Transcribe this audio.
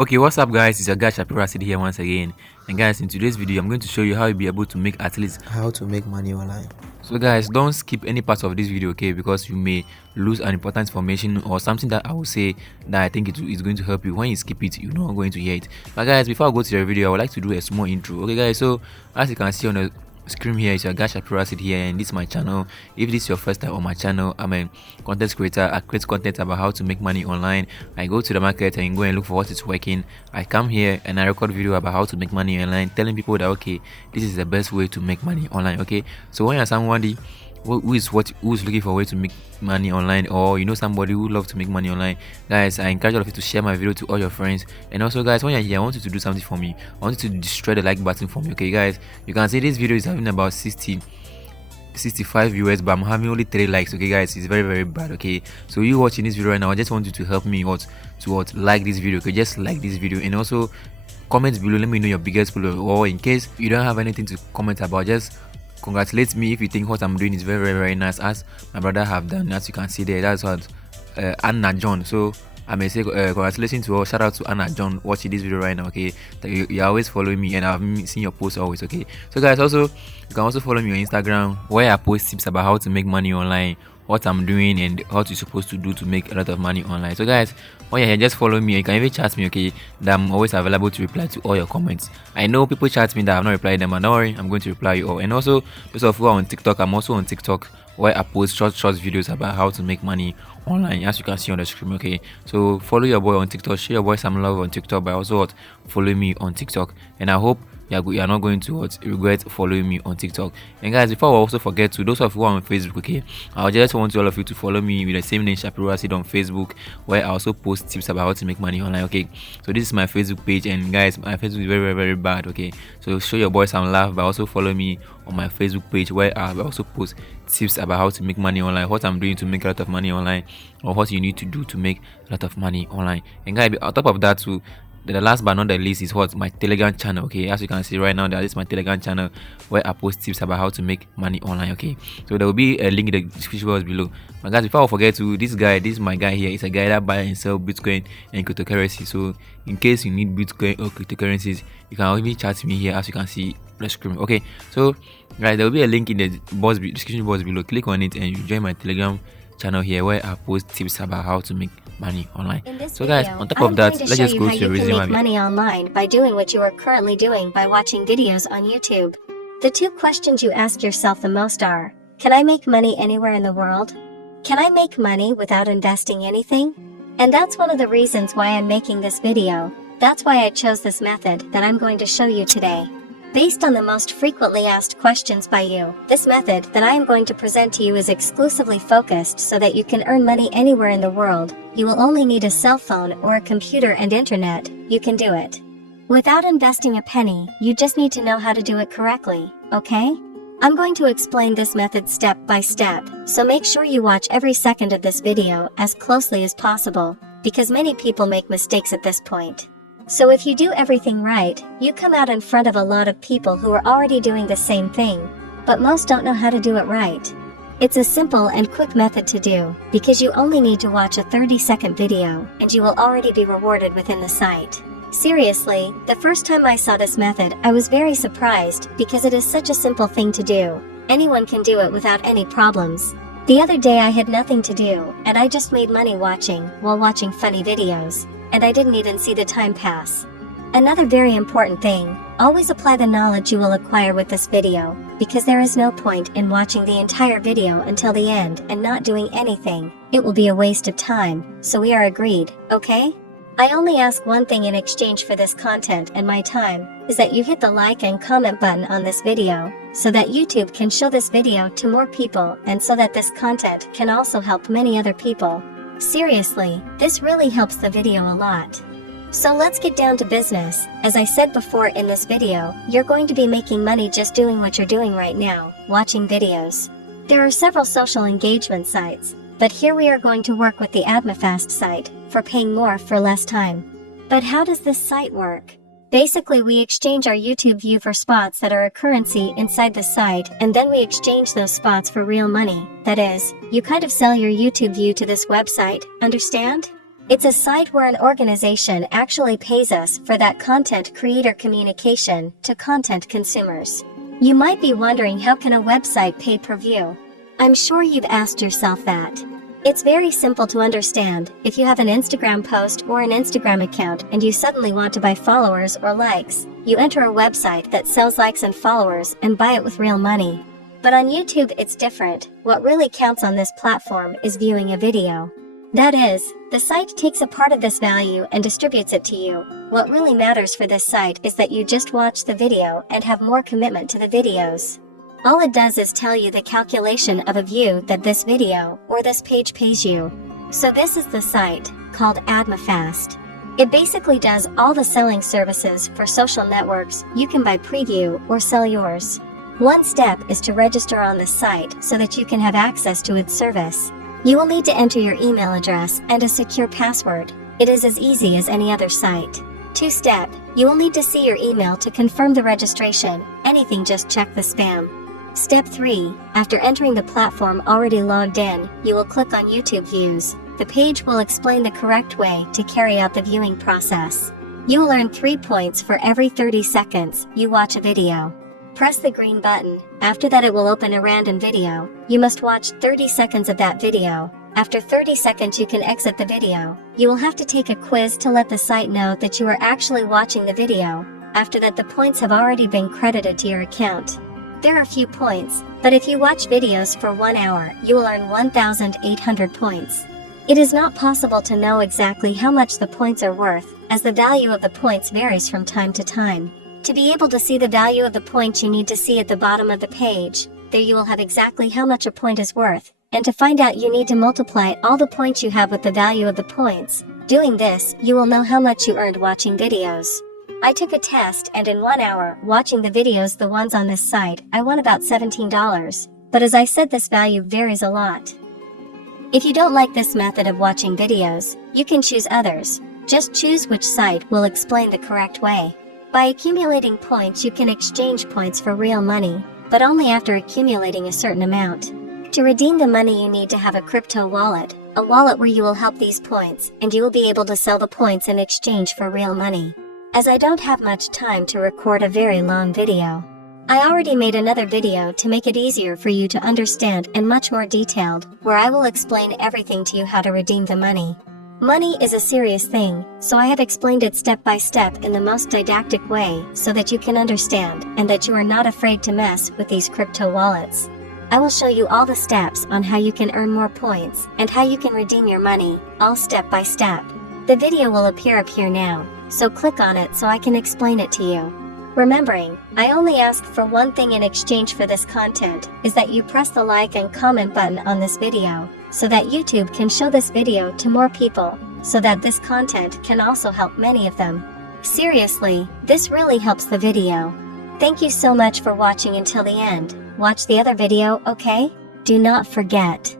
Okay, what's up guys, it's your guy Shapiro Acid here once again. And guys, in today's video I'm going to show you how you'll be able to make at least how to make money online. So guys, don't skip any part of this video, okay, because you may lose an important information or something that I will say that I think it is going to help you. When you skip it, you're not going to hear it. But guys, before I go to the video, I would like to do a small intro. Okay guys, so as you can see on the screen here, it's your guy Shapiro Acid here, and this is my channel. If this is your first time on my channel, I'm a content creator. I create content about how to make money online. I go to the market and go and look for what is working. I come here and I record video about how to make money online, telling people that okay, this is the best way to make money online. Okay, so when you're somebody who is looking for a way to make money online, or you know somebody who loves to make money online, guys, I encourage all of you to share my video to all your friends. And also guys, when you're here, I want you to do something for me. I want you to destroy the like button for me. Okay guys, you can see this video is having about 65 viewers, but I'm having only 3 likes. Okay guys, it's very bad. Okay, so you watching this video right now, I just want you to help me to like this video. Okay, just like this video, and also comment below, let me know your biggest follower, or in case you don't have anything to comment about, just congratulate me if you think what I'm doing is very nice, as my brother have done. As you can see there, that's what Anna John. So I may say congratulations to all, shout out to Anna John watching this video right now. Okay, you're always following me and I've seen your posts always. Okay, so guys, also you can also follow me on Instagram, where I post tips about how to make money online, what I'm doing, and what you're supposed to do to make a lot of money online. So guys, when you're here, just follow me. You can even chat me, okay, that I'm always available to reply to all your comments. I know people chat me that I've not replied them, and don't worry, I'm going to reply you all. And also those of you who are on TikTok, I'm also on TikTok, where I post short videos about how to make money online, as you can see on the screen. Okay, so follow your boy on TikTok, show your boy some love on TikTok, but also follow me on TikTok. And I hope you are not going to regret following me on TikTok. And guys, before I also forget to, those of you who are on Facebook, okay, I just want all of you to follow me with the same name, Shapiro Acid, on Facebook, where I also post tips about how to make money online. Okay, so this is my Facebook page, and guys, my Facebook is very bad. Okay, so show your boy some love, but also follow me on my Facebook page, where I also post tips about how to make money online, what I'm doing to make a lot of money online, or what you need to do to make a lot of money online. And guys, on top of that too, the last but not the least is what my Telegram channel. Okay, as you can see right now, that is my Telegram channel, where I post tips about how to make money online. Okay, so there will be a link in the description box below. But guys, before I forget to, this is my guy here. It's a guy that buy and sell Bitcoin and cryptocurrency. So in case you need Bitcoin or cryptocurrencies, you can even chat me here, as you can see on the screen. Okay, so guys, there will be a link in the description box below. Click on it and you join my Telegram channel here, where I post tips about how to make money online. So guys, on top of that, let's just go to the reason why make money online by doing what you are currently doing by watching videos on YouTube. The 2 questions you ask yourself the most are: can I make money anywhere in the world? Can I make money without investing anything? And that's one of the reasons why I'm making this video. That's why I chose this method that I'm going to show you today. Based on the most frequently asked questions by you, this method that I am going to present to you is exclusively focused so that you can earn money anywhere in the world. You will only need a cell phone or a computer and internet. You can do it without investing a penny. You just need to know how to do it correctly, okay? I'm going to explain this method step by step, so make sure you watch every second of this video as closely as possible, because many people make mistakes at this point. So if you do everything right, you come out in front of a lot of people who are already doing the same thing, but most don't know how to do it right. It's a simple and quick method to do, because you only need to watch a 30-second video, and you will already be rewarded within the site. Seriously, the first time I saw this method, I was very surprised, because it is such a simple thing to do. Anyone can do it without any problems. The other day I had nothing to do, and I just made money while watching funny videos. And I didn't even see the time pass. Another very important thing, always apply the knowledge you will acquire with this video, because there is no point in watching the entire video until the end and not doing anything. It will be a waste of time, so we are agreed, okay? I only ask one thing in exchange for this content and my time, is that you hit the like and comment button on this video, so that YouTube can show this video to more people, and so that this content can also help many other people. Seriously, this really helps the video a lot. So let's get down to business. As I said before in this video, you're going to be making money just doing what you're doing right now, watching videos. There are several social engagement sites, but here we are going to work with the AdmaFast site, for paying more for less time. But how does this site work? Basically, we exchange our YouTube view for spots that are a currency inside the site, and then we exchange those spots for real money. That is, you kind of sell your YouTube view to this website, understand? It's a site where an organization actually pays us for that content creator communication to content consumers. You might be wondering, how can a website pay per view? I'm sure you've asked yourself that. It's very simple to understand. If you have an Instagram post or an Instagram account and you suddenly want to buy followers or likes, you enter a website that sells likes and followers and buy it with real money. But on YouTube it's different. What really counts on this platform is viewing a video. That is, the site takes a part of this value and distributes it to you. What really matters for this site is that you just watch the video and have more commitment to the videos. All it does is tell you the calculation of a view that this video or this page pays you. So this is the site, called AdmaFast. It basically does all the selling services for social networks. You can buy preview or sell yours. One step is to register on the site so that you can have access to its service. You will need to enter your email address and a secure password. It is as easy as any other site. 2-step, you will need to see your email to confirm the registration. Anything, just check the spam. Step 3, after entering the platform already logged in, you will click on YouTube Views. The page will explain the correct way to carry out the viewing process. You will earn 3 points for every 30 seconds you watch a video. Press the green button. After that it will open a random video. You must watch 30 seconds of that video. After 30 seconds you can exit the video. You will have to take a quiz to let the site know that you are actually watching the video. After that the points have already been credited to your account. There are few points, but if you watch videos for 1 hour, you will earn 1,800 points. It is not possible to know exactly how much the points are worth, as the value of the points varies from time to time. To be able to see the value of the points, you need to see at the bottom of the page. There you will have exactly how much a point is worth, and to find out you need to multiply all the points you have with the value of the points. Doing this, you will know how much you earned watching videos. I took a test, and in 1 hour, watching the videos, the ones on this site, I won about $17. But as I said, this value varies a lot. If you don't like this method of watching videos, you can choose others. Just choose which site will explain the correct way. By accumulating points, you can exchange points for real money, but only after accumulating a certain amount. To redeem the money, you need to have a crypto wallet, a wallet where you will help these points, and you will be able to sell the points in exchange for real money. As I don't have much time to record a very long video, I already made another video to make it easier for you to understand and much more detailed, where I will explain everything to you how to redeem the money. Money is a serious thing, so I have explained it step by step in the most didactic way so that you can understand and that you are not afraid to mess with these crypto wallets. I will show you all the steps on how you can earn more points and how you can redeem your money, all step by step. The video will appear up here now, so click on it so I can explain it to you. Remembering, I only ask for one thing in exchange for this content, is that you press the like and comment button on this video, so that YouTube can show this video to more people, so that this content can also help many of them. Seriously, this really helps the video. Thank you so much for watching until the end. Watch the other video, okay? Do not forget.